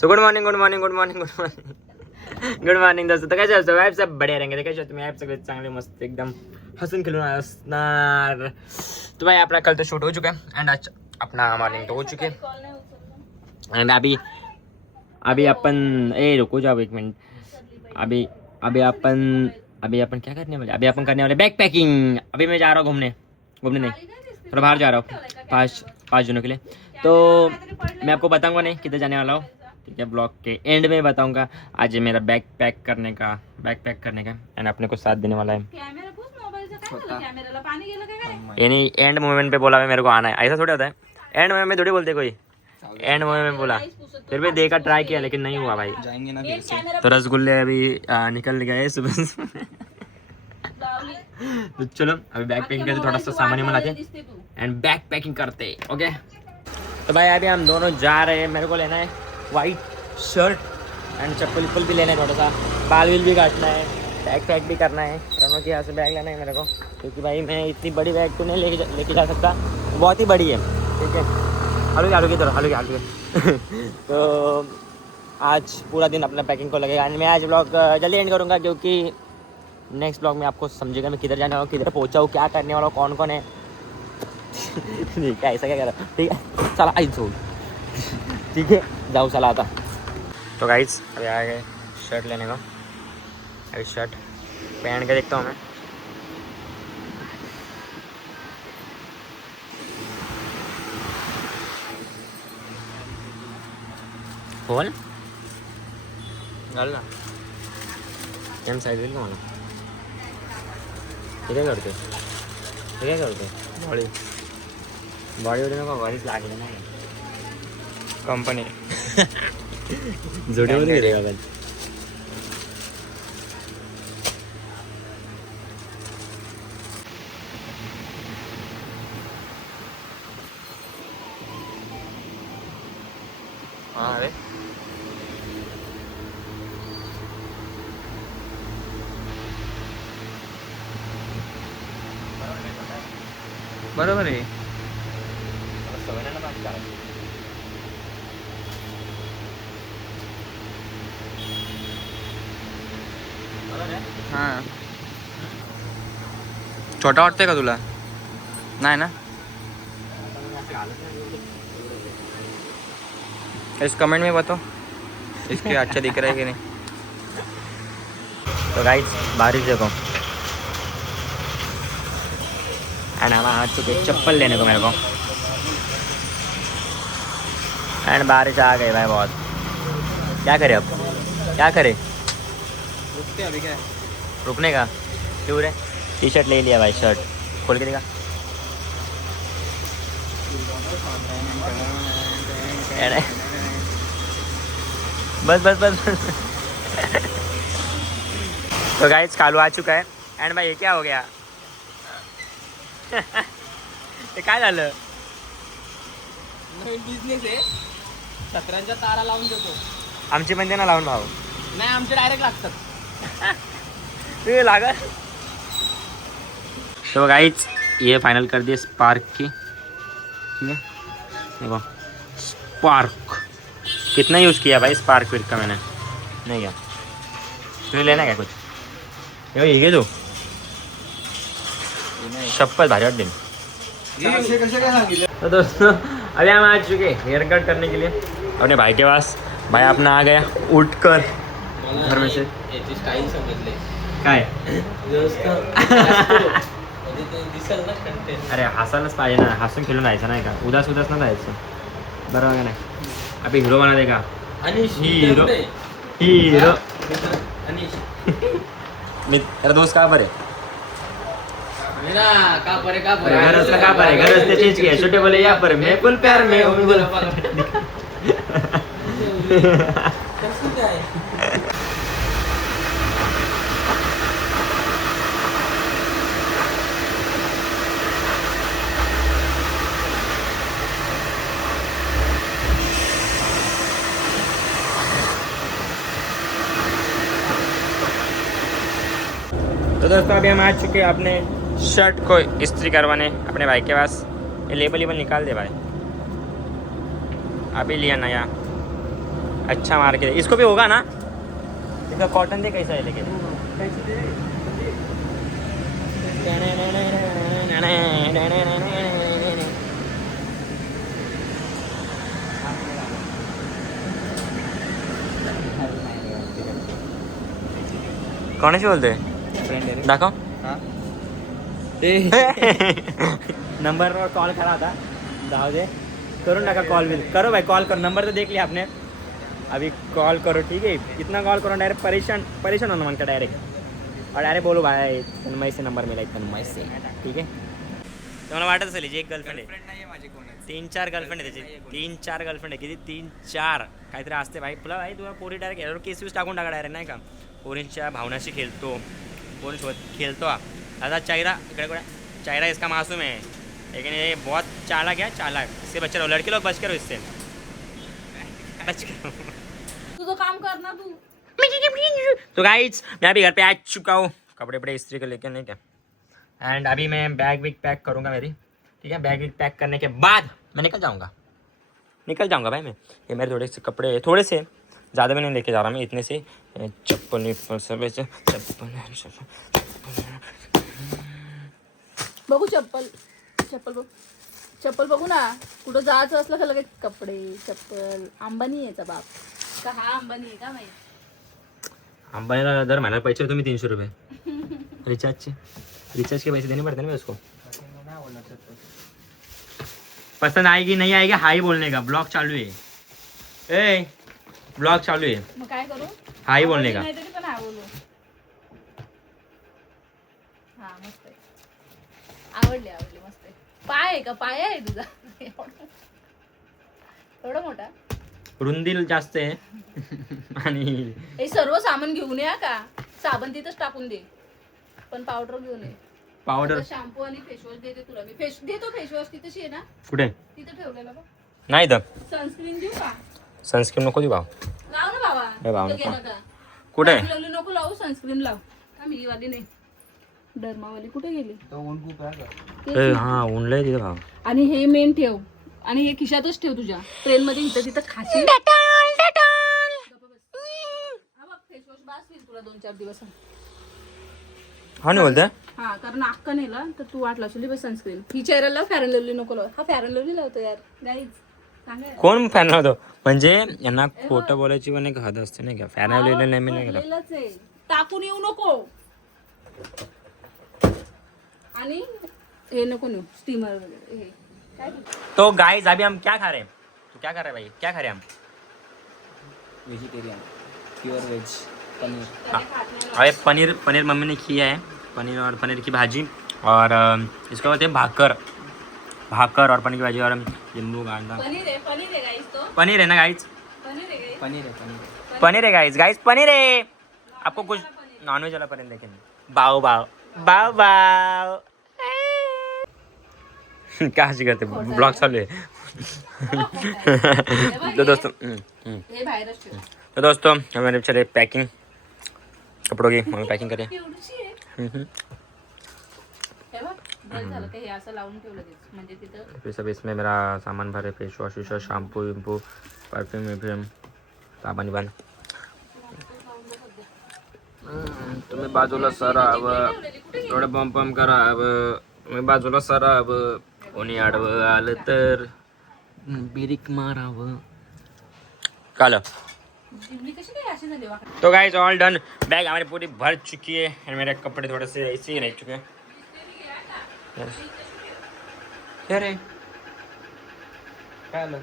So good morning good morning good morning good morning good morning दोस्तों. तर काय चालतं वाईफ सब बढिया रहेंगे. कसे तुम्ही वाईफ सगळे चांगले मस्त एकदम हसून खेळून असणार. तो भाई अपना कल तो शूट हो चुका है एंड आज अपना मॉर्निंग तो हो चुके एंड अभी अपन रुको जाओ एक मिनट. अभी अपन क्या करने वाले. अभी अपन करने वाले बैक पैकिंग. अभी मैं जा रहा हूँ घूमने नहीं थोड़ा बाहर जा रहा हूँ 5 दिनों के लिए. तो मैं आपको बताऊंगा नहीं किधर जाने वाला हूँ. ठीक है ब्लॉग के एंड में बताऊंगा. आज है मेरा बैग पैक करने का एंड अपने को साथ देने वाला है. यानी एंड मोमेंट पे बोला मेरे को आना है. ऐसा थोड़ा होता है. एंड मोमेंट में थोड़ी बोलते कोई. एंड मोमेंट में बोला फिर भी देखा ट्राई किया लेकिन नहीं हुआ भाई. जाएंगे ना फिर से. तो रसगुल्ले अभी निकल गए सुबह. तो चलो अभी बैग पैकिंग करते थोड़ा सा सामान लाते एंड बैग पैकिंग करते. ओके तो भाई अभी हम दोनों जा रहे हैं. मेरे को लेना है वाइट शर्ट एंड चप्पल भी लेना है. थोड़ा सा बाल भी काटना है. बैग पैक भी करना है. दोनों के यहाँ से बैग लेना है मेरे को क्योंकि भाई मैं इतनी बड़ी बैग तो नहीं लेके जा सकता. बहुत ही बड़ी है. ठीक है आलू की तरह. तो आज पूरा दिन अपना पैकिंग को लगेगा. मैं आज ब्लॉग जल्दी एंड करूँगा क्योंकि नेक्स्ट ब्लॉग में आपको समझेगा मैं किधर जाने वाला हूँ, किधर पहुँचा हूँ, क्या करने वाला हूँ, कौन कौन है. ठीक है ऐसा क्या कर रहा हूँ. ठीक है चला आई छोड़. ठीक है जाओ चला आता. तो गाइस अभी आ गए शर्ट लेने को. अभी शर्ट पहन के देखता हूँ मैं. खोल घाल ना. केम साईज येईल का मला. हे काय करते बॉडी नको बॉडीच लागले नाही. कंपनी जोडीमध्ये गेले का पण. हाँ अरे बरोबर आहे. हाँ छोटा वाटतंय का तुला. नाही ना. इस कमेंट में बताओ इसके अच्छा दिख रहा है कि नहीं. तो गाइस बारिश देखो एंड हम आ चुके चप्पल लेने को मेरे को एंड बारिश आ गई भाई बहुत. क्या करें अब क्या करें. रुकते अभी क्या रुकने का क्यों रे. टी शर्ट ले लिया भाई. शर्ट खोल के देखा. बस. तो गाइस कालू आ चुका है एंड भाई ये क्या हो गया. ते काय झालं. नवीन बिझनेस आहे. सतरांच्या तारा लावून देतो. आमची पण ना लावून भाऊ. नाही आमचे डायरेक्ट लागतात. तुम्ही लागत. तो गाइस ये फाइनल कर दिए स्पार्क की. ठीक है देखो स्पार्क कितना यूज़ किया भाई स्पार्क फिर का मैंने नहीं क्या. तुम्हें लेना क्या कुछ. ये घे दो शपथ भारी दिन. तो दोस्तों अभी हम आ चुके हेयर कट करने के लिए अपने भाई के पास. भाई अपना आ गया उठकर घर में से. याची स्टाईल समजले काय दिसल ना कंटेंट. अरे हसायलाच पाहिजे ना. हसून खेळून राहायचं नाही का. उदास ना राहायचं. बरोबर का नाही. अभी हीरो बना देगा. अनिश हीरो अरे दोस्त कहाँ पर है. मेरा का परे घर उसका कहाँ पर है. घर उसने चेंज किया. छोटे बोले यहाँ पर मैं फुल प्यार में हूँ. कसं काय. तो दोस्तों अभी हम आ चुके हैं अपने शर्ट को इस्त्री करवाने अपने भाई के पास. ये लेबल निकाल दे भाई. अभी लिया नया अच्छा मार के इसको भी होगा ना, इसका कॉटन दे कैसा है लेकिन। कोणाशी बोलतोय दाखव. नंबरवर कॉल करा आता, जाऊ दे करून टाका कॉल बिल. करो भाई कॉल करो, नंबर तो देख लिया आपने, अभी कॉल करो ठीक है. कितना कॉल करो, डायरेक्ट परेशान होना मन का डायरेक्ट. और डायरेक्ट बोलो भाई तन्मय से नंबर मिला, तन्मय से ठीक आहे. तुम्हाला वाटत असेल हिची एक गर्लफ्रेंड आहे, नाही माझी कोणच. 3-4 गर्लफ्रेंड आहे त्याची, 3-4 गर्लफ्रेंड आहे. किती 3-4 काहीतरी असते भाई. तुला भाई तुला पोरी डायरेक्ट यावर केस टाकून टाका डायरेक्ट नाही का. पोरींच्या भावनाशी खेळतो, पोरींसोबत खेळतो. आता चायरा इकडे कुठे, चायरा इसका मासूम है लेकिन ये बहुत चालाक है, चालाक. इससे बच्चे रहो, लड़के लोग बच करो इससे, बच करो. तुझं काम कर ना तू. तो गाइस मैं अभी घर पे आ चुका हूँ, कपड़े वपड़े इस्त्री कर लेके नहीं क्या. एंड अभी मैं बैग विग पैक करूँगा मेरी, ठीक है. बैग विग पैक करने के बाद मैं निकल जाऊँगा भाई मैं. ये मेरे थोड़े से कपड़े, थोड़े से ज़्यादा भी नहीं लेके जा रहा मैं, इतने से. चप्पल बघू चप्पल बघू ना. कुठं जायचं असलं का लगेच कपडे चप्पल. अंबानी याचा बाप का हा अंबानी आहे का माहिती. अंबानीला दर महिन्याला पैसे देतो मी 300 रुपये रिचार्ज के पैसे देने पड़ते ना उसको. पसंद आएगी नहीं आएगी हाई बोलने का. ब्लॉग चालू है, ब्लॉग चालू है, मग काय करू, हाई बोलने का. नाहीतरी पण हा बोलू. हा मस्त आहे, आवडली मस्त आहे. पाय आहे का, पाय आहे तुझा एवढा मोठा. रुंदी जास्त आहे आणि हे सर्व सामान घेऊन या का, साबण तिथंच टाकून दे, पण पावडर घेऊन ये. पावडर शॅम्पू आणि फेसवॉश देते तुला मी. देतो फेसवॉश तिथेशी आहे ना, कुठे तिथं ठेवलेला बघ. नाही तर सनस्क्रीन देऊ का, सनस्क्रीन नको देऊ भाऊ. लाव ना बाबा. हे बाबा, कुठं गेला का, कुठे लावली नको लावू, सनस्क्रीन लाव. हा मी वाली नाही, डर्मावाली कुठे गेली. ए हा ऊनलंय तिथे भाऊ. आणि हे मेन ठेव, आणि हे खिशातच ठेव तुझ्या. ट्रेन मध्ये इथं तिथं खाशी. फेसवॉश बास होईल तुला 2-4 दिवस. हा नाही बोलतोय. हा कारण अक्का नेला तर तू वाट लावशील. बस सनस्क्रीन ही चेहऱ्याला लाव, फेअर अँड लवली नको लाव. हा फेअर अँड लवली लावतो यार गाईज, सांगा. कोण फॅन लावतो, म्हणजे यांना खोटं बोलायची पण एक हद असते नाही का. फॅन लावलेलं नाही मी नाही करत. भरलेलंच आहे, टाकून येऊ नको. आणि हे नको नेऊ स्टीमर वगैरे हे काय. तो गाइस अभी हम क्या खा रहे हैं, तो क्या कर रहे हैं भाई, क्या खा रहे हैं हम. Vegetarian pure veg paneer. अरे पनीर मम्मी ने किया है, पनीर और पनीर की भाजी और इसको बोलते हैं भाकर और पनीर की भाजी और नींबू कांदा. पनीर है गाइस. तो पनीर है ना गाइस, पनीर है गाइस. पनीर है गाइस पनीर है. आपको कुछ नॉनवेज वाला पनीर लेकिन बाव क्या हंसी करते, ब्लॉग चालू है. तो दोस्तों हे बाहेरच ठेव. तो दोस्तों हमारे चले पैकिंग कपड़ों की, मम्मी पैकिंग करें. एवढीशी आहे. हे बघ बरं झालं का हे असं लावून ठेवलं तेच, म्हणजे तिथं फिर सब इसमें मेरा सामान भरे, फेस वॉश शैम्पू विम्पू परफ्यूम विफ्यूम साबण बन. तुम्ही बाजूला सरावं, थोडं बंप करावं. तुम्ही बाजूला सरावं, कोणी आडवं आलं तर बिरिक मारावं. काल जिवली कशी काय अशी झाली वाकडी. तो गाइस ऑल डन. बैग हमारी पूरी भर चुकी है और मेरे कपड़े थोड़े से ऐसे ही रह चुके हैं. क्या रे काय आलं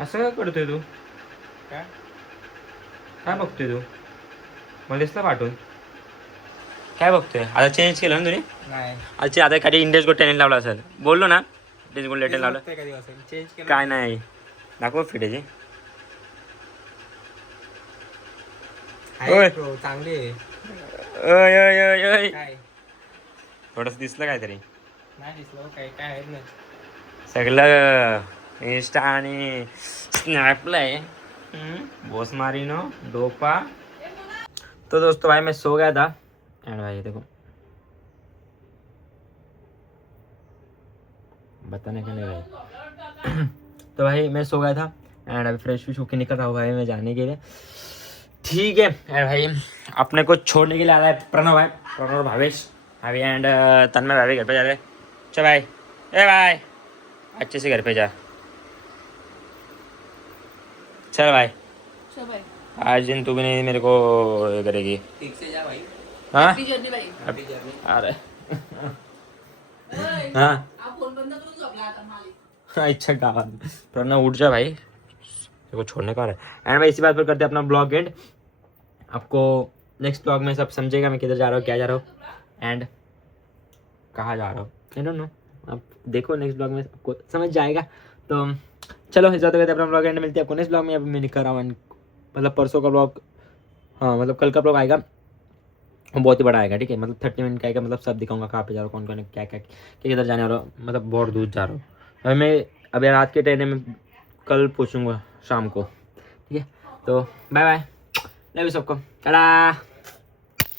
असं काय करतोय तू, काय बघतोय तू, मला दिसलं पाठवून. काय बघतोय आता, चेंज केलं ना तुम्ही. नाही अच्छा आता काही इंडेस गोल्ड टेन लावला असेल, बोललो ना इंडेस गोल्ड टेन लावलं. कधी असेल चेंज केलं काय नाही दाखव फिटेची. चांगली आहे. ओय ओय ओय ओय काय थोडंसं दिसलं काहीतरी. नाही दिसलं काय काय आहे नाही. सगळं इंस्टा आणि स्नॅपला आहे. Bose Marino dopa. तो दोस्तों भाई मैं सो गया था एंड भाई देखो बताने का नहीं भाई. तो भाई मैं सो गया था एंड अभी फ्रेश भी होके निकल रहा हुआ है मैं जाने के लिए। ठीक है एंड भाई अपने को छोड़ने के लिए आ रहा है प्रणव भाई, प्रणव भावेश अभी एंड तन्मय भाई घर पे जा रहे हैं। चल भाई, ए भाई अच्छे से घर पे जा। चल भाई, चल भाई, आज दिन तू भी नहीं मेरे को ये करेगी। ठीक से जा भाई। हाँ हैप्पी जर्नी भाई। Happy journey. अरे ओए, हाँ आप फोन बंद करून झोपला आता मालिक. अच्छा गावात प्रणव उठ जा भाई, तेरे को छोड़ने का है। एंड भाई इसी बात पर करते हैं अपना ब्लॉग एंड। आपको नेक्स्ट ब्लॉग में सब समझेगा मैं किधर जा रहा हूँ, क्या जा रहा हूँ एंड कहाँ जा रहा हूँ, आई डोंट नो। आप देखो नेक्स्ट ब्लॉग में आपको समझ जाएगा। तो चलो इस बात करते अपना ब्लॉग एंड मिलते हैं आपको नेक्स्ट ब्लॉग में। अभी मैं निकल रहा हूँ मतलब परसों का ब्लॉग, हाँ मतलब कल का ब्लॉग आएगा, वो बहुत ही बड़ा आएगा ठीक है। मतलब 30 मिनट का आएगा, मतलब सब दिखाऊंगा कहाँ पे जा रहा हूँ, कौन कौन क्या क्या किधर जाने वाला हूँ, मतलब बहुत दूर जा रहा हूँ। अभी मैं अभी रात के ट्रेन में कल पहुँचूँगा शाम को ठीक है। तो बाय बाय, लव यू सबको, टाटा।